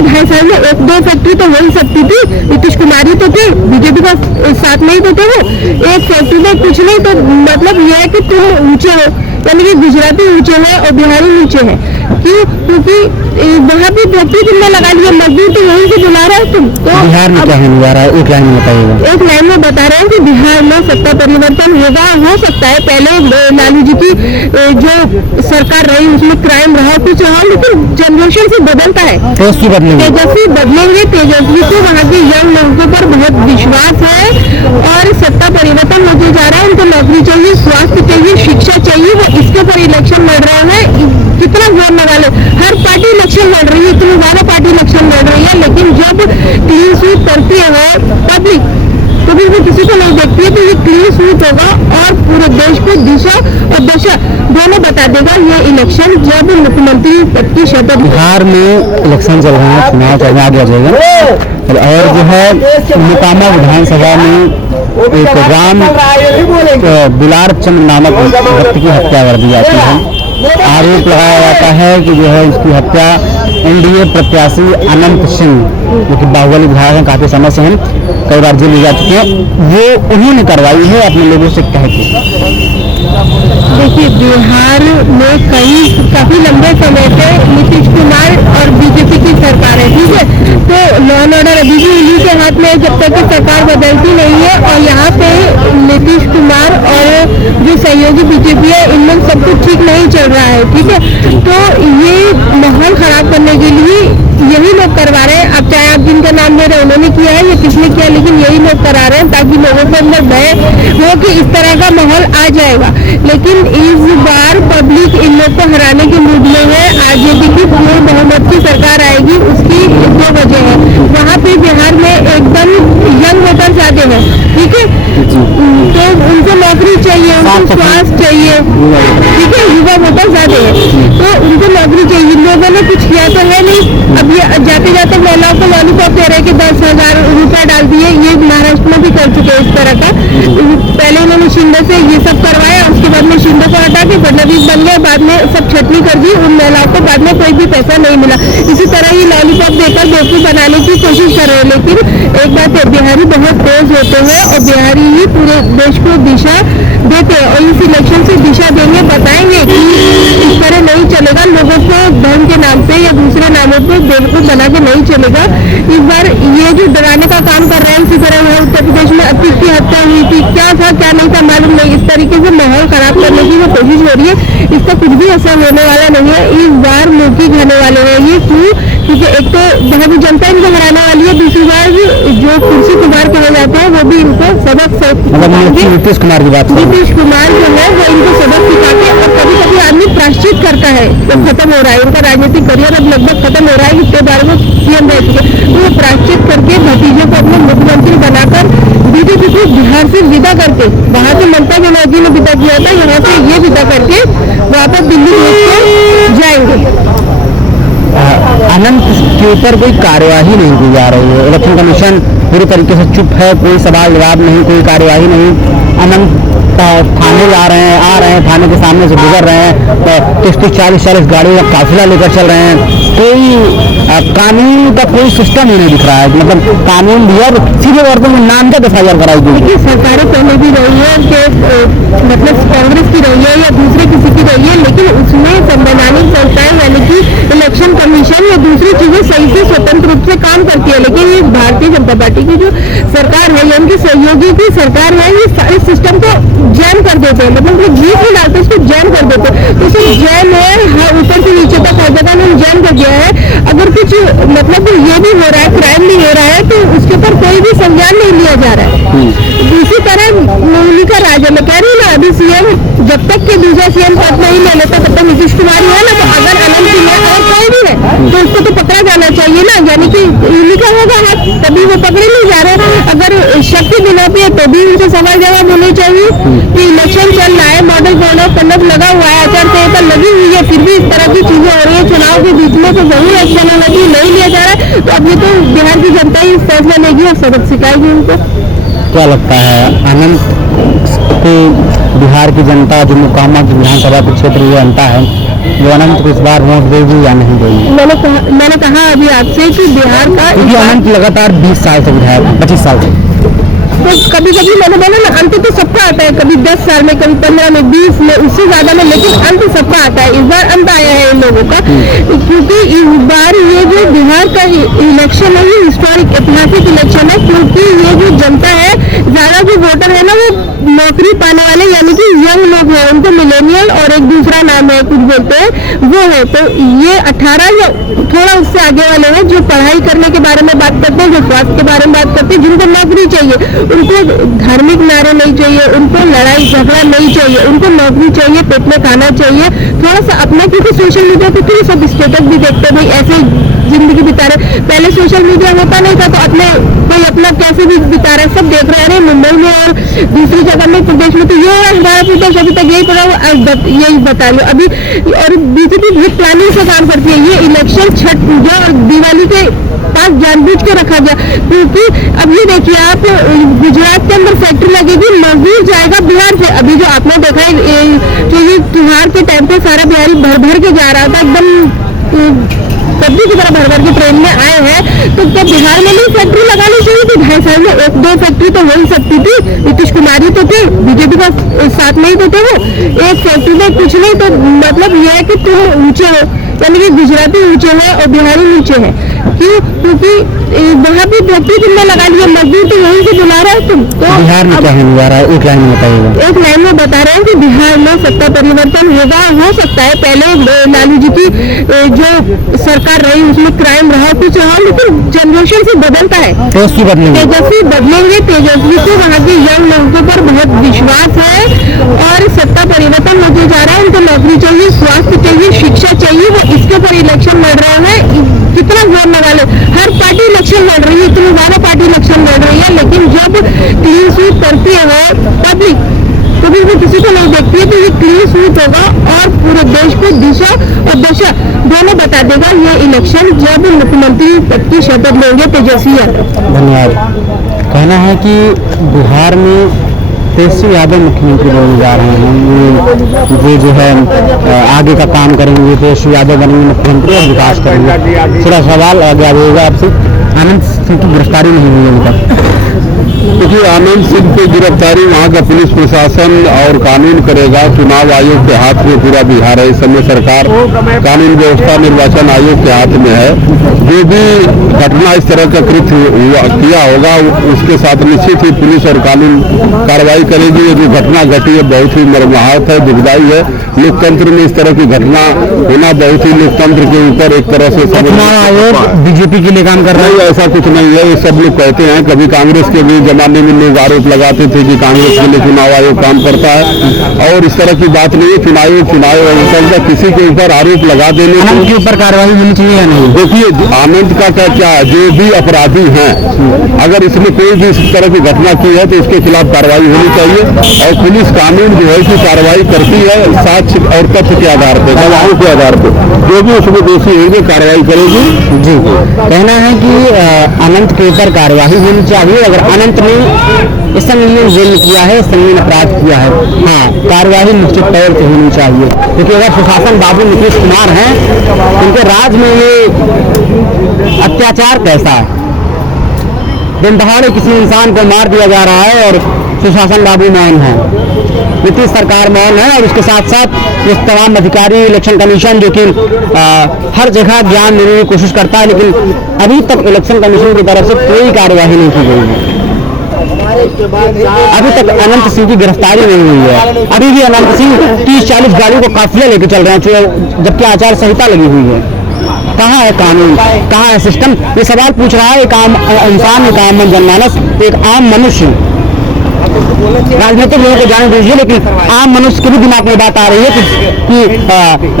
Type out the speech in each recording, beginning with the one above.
कि 2.5 साल में 1-2 फैक्ट्री तो हो ही सकती थी। नीतीश कुमार ही तो थे, बीजेपी का साथ नहीं तो थे वो। एक फैक्ट्री में कुछ नहीं तो मतलब ये है कि तुम ऊंचे हो, यानी कि गुजराती ऊंचे है और बिहारी नीचे है। क्यों? क्योंकि वहाँ भी फैक्ट्री तुमने लगा लिया, मजदूर तो वहीं से बुला रहा है तुम। तो बिहार में क्या होने जा रहा है, एक लाइन में बताइएगा। एक लाइन में बता रहे हैं कि बिहार में सत्ता परिवर्तन होगा, हो सकता है। पहले लालू जी की जो सरकार रही उसमें क्राइम रहा, कुछ रहा, लेकिन जनरेशन से बदलता है। तेजस्वी बदलेंगे, तेजस्वी को वहाँ के यंग लोगों पर बहुत विश्वास है और सत्ता परिवर्तन होने जा रहा है। उनको नौकरी चाहिए, स्वास्थ्य चाहिए, शिक्षा चाहिए। वो इसके पर इलेक्शन लड़ रहे हैं। कितना जोर लगा लो, हर पार्टी इलेक्शन लड़ रही है, इतनी ज्यादा पार्टी इलेक्शन लड़ रही है, लेकिन जब क्लीन स्वीप करती है पब्लिक तो फिर वो किसी को नहीं देखती है। तो ये क्लीन स्वीप होगा और पूरे देश को दिशा और दशा दोनों बता देगा ये इलेक्शन, जब मुख्यमंत्री पद की शपथ। बिहार में इलेक्शन चल रहे हैं, चुनाव चल रहा है, आगे आ जाएगा। और जो है मोकामा विधानसभा में एक राम दुलार चंद नामक व्यक्ति की हत्या कर दी जाती है। आरोप लगाया जाता है कि जो है इसकी हत्या एनडीए प्रत्याशी अनंत सिंह, जो कि बाहुबली विधायक हैं, काफी समय से हैं, कई बार जेल जा चुके हैं, वो उन्होंने करवाई है अपने लोगों से कह के। देखिए, बिहार में काफी लंबे समय से नीतीश कुमार और बीजेपी की सरकार है, ठीक है। तो लॉ एंड ऑर्डर अभी भी इन्हीं के हाथ में है जब तक कि सरकार बदलती नहीं है। और यहाँ पे नीतीश कुमार और जो सहयोगी बीजेपी है, इनमें सब कुछ ठीक नहीं चल रहा है, ठीक है। तो ये माहौल खराब करने के लिए यही लोग करवा रहे हैं। अब चाहे आप जिनका नाम ले रहे हैं उन्होंने किया है या किसने किया, लेकिन यही लोग करा रहे हैं ताकि लोगों के अंदर भय हो कि इस तरह का माहौल आ जाएगा। लेकिन इस बार पब्लिक इन लोग को हराने के मूड में है। आरजेडी की पूर्ण बहुमत की सरकार आएगी, उसकी 2 वजह है। वहाँ पे बिहार में एकदम यंग वोटर ज्यादा है, ठीक है। तो उनको नौकरी चाहिए, उनको स्वास्थ्य चाहिए, ठीक है। युवा वोटर ज्यादा है तो उनको नौकरी चाहिए। लोगों ने कुछ किया तो है नहीं। अब ये जाते जाते महिलाओं को लॉलीपॉप दे रहे कि 10,000 रुपए डाल दिए। ये महाराष्ट्र में भी कर चुके हैं इस तरह का। पहले उन्होंने शिंदे से ये सब करवाया, उसके बाद में शिंदे को हटा के फडणवीस बन गए, बाद में सब छटनी कर दी। उन महिलाओं को बाद में कोई भी पैसा नहीं मिला। इसी तरह ये लॉलीपॉप देकर बेवकूफ बनाने की कोशिश कर रहे हैं। लेकिन एक बात है, बिहारी बहुत तेज होते हैं और बिहारी ही पूरे देश को दिशा देते हैं। और इस इलेक्शन से दिशा देंगे, बताएंगे कि इस तरह नहीं चलेगा। लोगों को धर्म के नाम पे या दूसरे नामों पे बेवकूफ बना के नहीं चलेगा। इस बार ये जो डराने का काम कर रहे हैं, इसी तरह वहाँ उत्तर प्रदेश में अतीक की हत्या हुई थी, क्या था क्या नहीं था मालूम नहीं। इस तरीके से माहौल खराब करने की वो कोशिश हो रही है। इसका कुछ भी असर होने वाला नहीं है। इस बार मुक्ति खाने वाले हैं ये। क्यों? क्योंकि एक तो बहुत जनता इनको हराने वाली है, दूसरी बार जो कुर्सी कुमार कहे जाते हैं वो भी इनको सबक नीतीश कुमार की बात, नीतीश कुमार जो है वो इनको सबक सिखा के, और कभी कभी आदमी प्रायश्चित करता है जब खत्म हो रहा है। उनका राजनीतिक करियर अब लगभग खत्म हो रहा है, इतने बार वो सीएम रह चुके, तो वो प्रायश्चित करके भतीजे को अपने मुख्यमंत्री बनाकर बीजेपी को बिहार से विदा करके, वहाँ से ममता बनर्जी ने विदा किया था, यहाँ से ये विदा करके वापस दिल्ली भेज के जाएंगे। अनंत के ऊपर कोई कार्यवाही नहीं की जा रही है। इलेक्शन कमीशन पूरी तरीके से चुप है, कोई सवाल जवाब नहीं, कोई कार्यवाही नहीं। अनंत थाने जा रहे हैं, आ रहे हैं, थाने के सामने से गुजर रहे हैं, 30-40 गाड़ियों का काफिला लेकर चल रहे हैं। कोई कानून का कोई सिस्टम ही नहीं दिख रहा है। मतलब कानून दिया सीधे तौर पर नाम का FIR कराई गई। सरकारें पहले भी रही है कि मतलब कांग्रेस की रही है या दूसरे किसी की रही है, लेकिन उसमें संवैधानिक संस्थाएं यानी कि इलेक्शन कमीशन या दूसरी चीजें सही से स्वतंत्र रूप से काम करती है। लेकिन ये भारतीय जनता पार्टी की जो सरकार है, उनकी सहयोगी की सरकार है, ये सारे सिस्टम को जैम कर देते हैं। मतलब वो घी नहीं डालते, उसको जैम कर देते हैं। तो सिर्फ जैम है, ऊपर से नीचे तक हर जगह उन्होंने जैम कर दिया है। अगर कुछ मतलब ये भी हो रहा है, क्राइम भी हो रहा है, तो उसके ऊपर कोई भी संज्ञान नहीं लिया जा रहा है। इसी तरह मोहली का राज है, मैं कह रही हूँ ना, अभी सीएम जब तक के दूसरा सीएम पद नहीं ले लेता तब तक नीतीश कुमार है ना। तो अगर अनंत सिंह है और कोई भी है तो उसको तो पकड़ा जाना चाहिए ना, यानी कि लिखा होगा हाथ, तभी वो पकड़े नहीं जा रहे। अगर शक्ति बिना पे तो भी उनसे सवाल जवाब होने चाहिए कि इलेक्शन चल रहा है, मॉडल कोड ऑफ कंडक्ट लगा हुआ है, आचार संहिता लगी हुई है, फिर भी इस तरह की चीजें हो रही है। चुनाव के बीच में तो वही एक्शन होना चाहिए, नहीं लिया जा रहा है। तो अब ये तो बिहार की जनता ही फैसला लेगी और सबक सिखाएगी उनको। क्या लगता है अनंत को बिहार की जनता जो मोकामा की विधानसभा के क्षेत्र ये जनता है वो अनंत को इस बार वोट देगी या नहीं देगी? मैंने कहा अभी आपसे कि बिहार का क्योंकि अनंत लगातार 20 साल से विधायक, 25 साल से, तो कभी कभी मैंने बोला ना, अंत तो सबका आता है, कभी 10 साल में, कभी 15 में, 20 में, उससे ज्यादा में, लेकिन अंत सबका आता है। इस बार अंत आया है इन लोगों का, क्योंकि इस बार ये जो बिहार का इलेक्शन है ये हिस्टोरिक ऐतिहासिक इलेक्शन है, क्योंकि ये जो जनता है, ज्यादा जो वोटर है ना वो नौकरी पाने वाले यानी कि यंग लोग हैं, उनको मिलेनियल और एक दूसरा नाम है कुछ बोलते हैं वो है। तो ये 18 या थोड़ा उससे आगे वाले हैं जो पढ़ाई करने के बारे में बात करते हैं, जो स्वास्थ्य के बारे में बात करते हैं, जिनको नौकरी चाहिए, उनको धार्मिक नारे नहीं चाहिए, उनको लड़ाई झगड़ा नहीं चाहिए, उनको नौकरी चाहिए, पेट में खाना चाहिए, थोड़ा सा अपना, क्योंकि सोशल मीडिया पे तो सब स्टेटस भी देखते भाई ऐसे जिंदगी बिता रहे। पहले सोशल मीडिया होता नहीं था तो अपने कोई अपना कैसे भी बिता रहे सब देख रहे हैं। मुंबई में और दूसरी जगह में प्रदेश में तो ये है, हमारा प्रदेश अभी तक यही पड़ा, यही बता लो अभी। और बीजेपी बहुत प्लानिंग से काम करती है। ये इलेक्शन छठ पूजा और दिवाली के पास जानबूझ के रखा गया, क्योंकि अब ये देखिए आप, गुजरात के अंदर फैक्ट्री लगेगी, मजदूर जाएगा बिहार से। अभी जो आपने देखा है कि ये त्योहार के टाइम पे सारा बिहारी भर भर के जा रहा था, एकदम सब्जी की तरह भर भर के ट्रेन में आए हैं। तो क्या बिहार में नहीं फैक्ट्री लगानी चाहिए थी? 2.5 साल में 1-2 फैक्ट्री तो हो ही सकती थी। नीतीश कुमार ही तो थे, बीजेपी का साथ में ही तो थे वो। एक फैक्ट्री में कुछ नहीं, तो मतलब यह है कि तुम ऊंचे हो, यानी कि गुजराती ऊंचे हैं और बिहारी नीचे है। क्यों? क्योंकि वहाँ भी फैक्ट्री तुमने लगा लिया, मजदूर तो यहीं से बुला रहे हो तुम। तो बिहार में क्या होने जा रहा है, एक लाइन में बताइएगा। एक लाइन में बता रहे हैं कि बिहार में सत्ता परिवर्तन होगा, हो सकता है। पहले लालू जी की जो सरकार रही उसमें क्राइम रहा, कुछ रहा, लेकिन जनरेशन से बदलता है। तेजस्वी बदलेंगे, तेजस्वी बदलेंगे, तेजस्वी को वहाँ के यंग लोगों पर बहुत विश्वास है और सत्ता परिवर्तन होते जा रहा है। उनको नौकरी चाहिए, स्वास्थ्य चाहिए, शिक्षा चाहिए, वो इसके ऊपर इलेक्शन लड़ रहे हैं। कितना जोर लगा लो, हर पार्टी इलेक्शन लड़ रही है, इतनी ज्यादा पार्टी इलेक्शन लड़ रही है, लेकिन जब क्लीन स्वीप करती है पब्लिक, कभी भी किसी को नहीं देखती है, तो ये क्लीन स्वीप होगा और पूरे देश को दिशा और दशा दोनों बता देगा ये इलेक्शन, जब मुख्यमंत्री पद की शपथ लेंगे तेजस्वी यादव। धन्यवाद। कहना है कि बिहार में तेजस्वी यादव मुख्यमंत्री बनने जा रहे हैं, ये जो है आगे का काम करेंगे, तेजस्वी यादव बनेंगे मुख्यमंत्री और विकास करेंगे। थोड़ा सवाल आगे आ जाएगा आपसे, आनंद सिंह की गिरफ्तारी नहीं हुई उनका, क्योंकि आनंद सिंह की गिरफ्तारी वहाँ का पुलिस प्रशासन और कानून करेगा। चुनाव आयोग के हाथ में पूरा बिहार है इस समय, सरकार कानून व्यवस्था निर्वाचन आयोग के हाथ में है। जो भी घटना इस तरह का कृत्य किया होगा उसके साथ निश्चित ही पुलिस और कानून कार्रवाई करेगी। ये जो घटना घटी है बहुत ही मर्माहत है, दुखदायी है। लोकतंत्र में इस तरह की घटना होना बहुत ही लोकतंत्र के ऊपर एक तरह से चुनाव आयोग बीजेपी के लिए काम कर रहा है, ऐसा कुछ नहीं है। ये सब लोग कहते हैं, कभी कांग्रेस के भी जमाने में लोग आरोप लगाते थे कि कांग्रेस के लिए चुनाव आयोग काम करता है, और इस तरह की बात नहीं है। चुनाव आयोग किसी के ऊपर आरोप लगा देने आनंद के ऊपर कार्रवाई होनी चाहिए या नहीं? देखिए, आनंद का क्या है, जो भी अपराधी हैं, अगर इसमें कोई भी इस तरह की घटना की है तो इसके खिलाफ कार्रवाई होनी चाहिए। और पुलिस कानून जो है कि कार्रवाई करती है साक्ष्य और तथ्य के आधार पर, गवाहों के आधार पर, जो भी उसमें दोषी होंगे कार्रवाई करेगी। जी, कहना है कि अनंत के ऊपर कार्यवाही होनी चाहिए। अगर अनंत ने संगीन जुल्म किया है, संगीन अपराध किया है, हाँ, कार्यवाही निश्चित तौर से होनी चाहिए। क्योंकि अगर सुशासन बाबू नीतीश कुमार हैं, उनके राज में ये अत्याचार कैसा है? दिन दहाड़े किसी इंसान को मार दिया जा रहा है और सुशासन बाबू मौन है, नीतीश सरकार मौन है, और उसके साथ साथ ये तमाम अधिकारी, इलेक्शन कमीशन जो कि हर जगह ज्ञान देने की कोशिश करता है, लेकिन अभी तक इलेक्शन कमीशन की तरफ से कोई कार्यवाही नहीं की गई है। अभी तक अनंत सिंह की गिरफ्तारी नहीं हुई है। अभी भी अनंत सिंह 30-40 गाड़ियों को काफिले लेकर चल रहे हैं, जबकि आचार संहिता लगी हुई है। कहाँ है कानून, कहाँ है सिस्टम? ये सवाल पूछ रहा है एक आम इंसान, एक आम जनमानस, एक आम मनुष्य। राजनीतिक लोगों को जाने दीजिए, लेकिन आम मनुष्य के भी दिमाग में बात आ रही है कि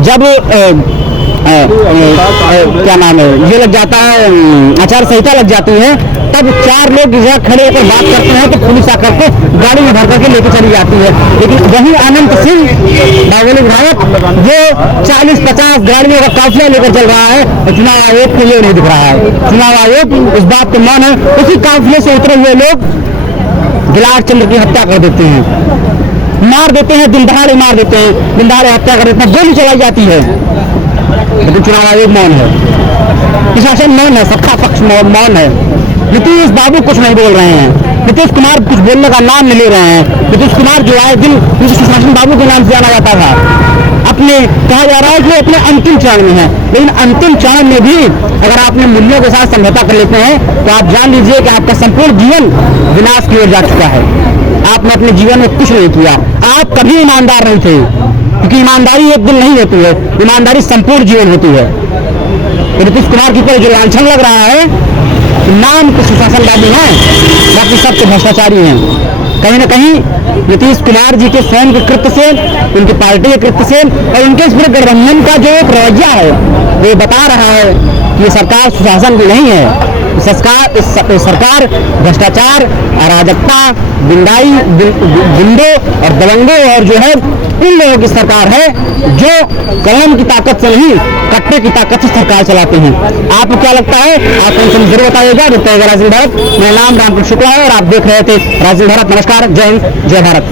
जब क्या नाम है, ये लग जाता है, आचार संहिता लग जाती है, तब 4 लोग जगह खड़े होकर बात करते हैं तो पुलिस आकर के गाड़ी में भर करके लेके चली जाती है। लेकिन वही अनंत सिंह बाहुबली विधायक जो 40-50 गाड़ियों का काफिला लेकर चल रहा है, चुनाव आयोग को ये नहीं दिख रहा है। चुनाव आयोग इस बात को मान है, उसी काफिले से उतरे हुए लोग गिलास चंद्र की हत्या कर देते हैं। मार देते हैं, दिन दहाड़े मार देते हैं, दिन दहाड़े हत्या कर देते हैं, गोली चलाई जाती है, लेकिन चुनाव आयोग मौन है, प्रशासन मौन है, सबका पक्ष मौन है। नीतीश बाबू कुछ नहीं बोल रहे हैं, नीतीश कुमार कुछ बोलने का नाम नहीं ले रहे हैं। नीतीश कुमार जो आए दिन सुशासन बाबू के नाम से जाना जाता था, अपने कहा जा रहा है कि अपने अंतिम चरण में है, लेकिन अंतिम चरण में भी अगर आपने मूल्यों के साथ समझौता कर लेते हैं तो आप जान लीजिए कि आपका संपूर्ण जीवन विनाश की ओर जा चुका है। आपने अपने जीवन में कुछ नहीं किया, आप कभी ईमानदार नहीं थे, क्योंकि ईमानदारी एक दिन नहीं होती है, ईमानदारी संपूर्ण जीवन होती है। तो नीतीश कुमार की कोई जो लांछन लग रहा है, नाम के सुशासनवादी हैं, बाकी सब तो भ्रष्टाचारी हैं। कहीं ना कहीं नीतीश कुमार जी के स्वयं के कृत्य से, उनकी पार्टी के कृत्य से और उनके इस पूरे गठबंधन का जो एक रवैया है वो बता रहा है कि ये सरकार सुशासन की नहीं है। सरकार भ्रष्टाचार, अराजकता, गुंडों और दबंगों और जो है इन लोगों की सरकार है, जो कलम की ताकत से नहीं कट्टे की ताकत से सरकार चलाते हैं। आपको क्या लगता है? आप कमेंट जरूर बताइएगा। राजीव भारत, मेरा नाम रामपुर शुक्ला है और आप देख रहे थे राजीव भारत। नमस्कार, जय हिंद, जय भारत।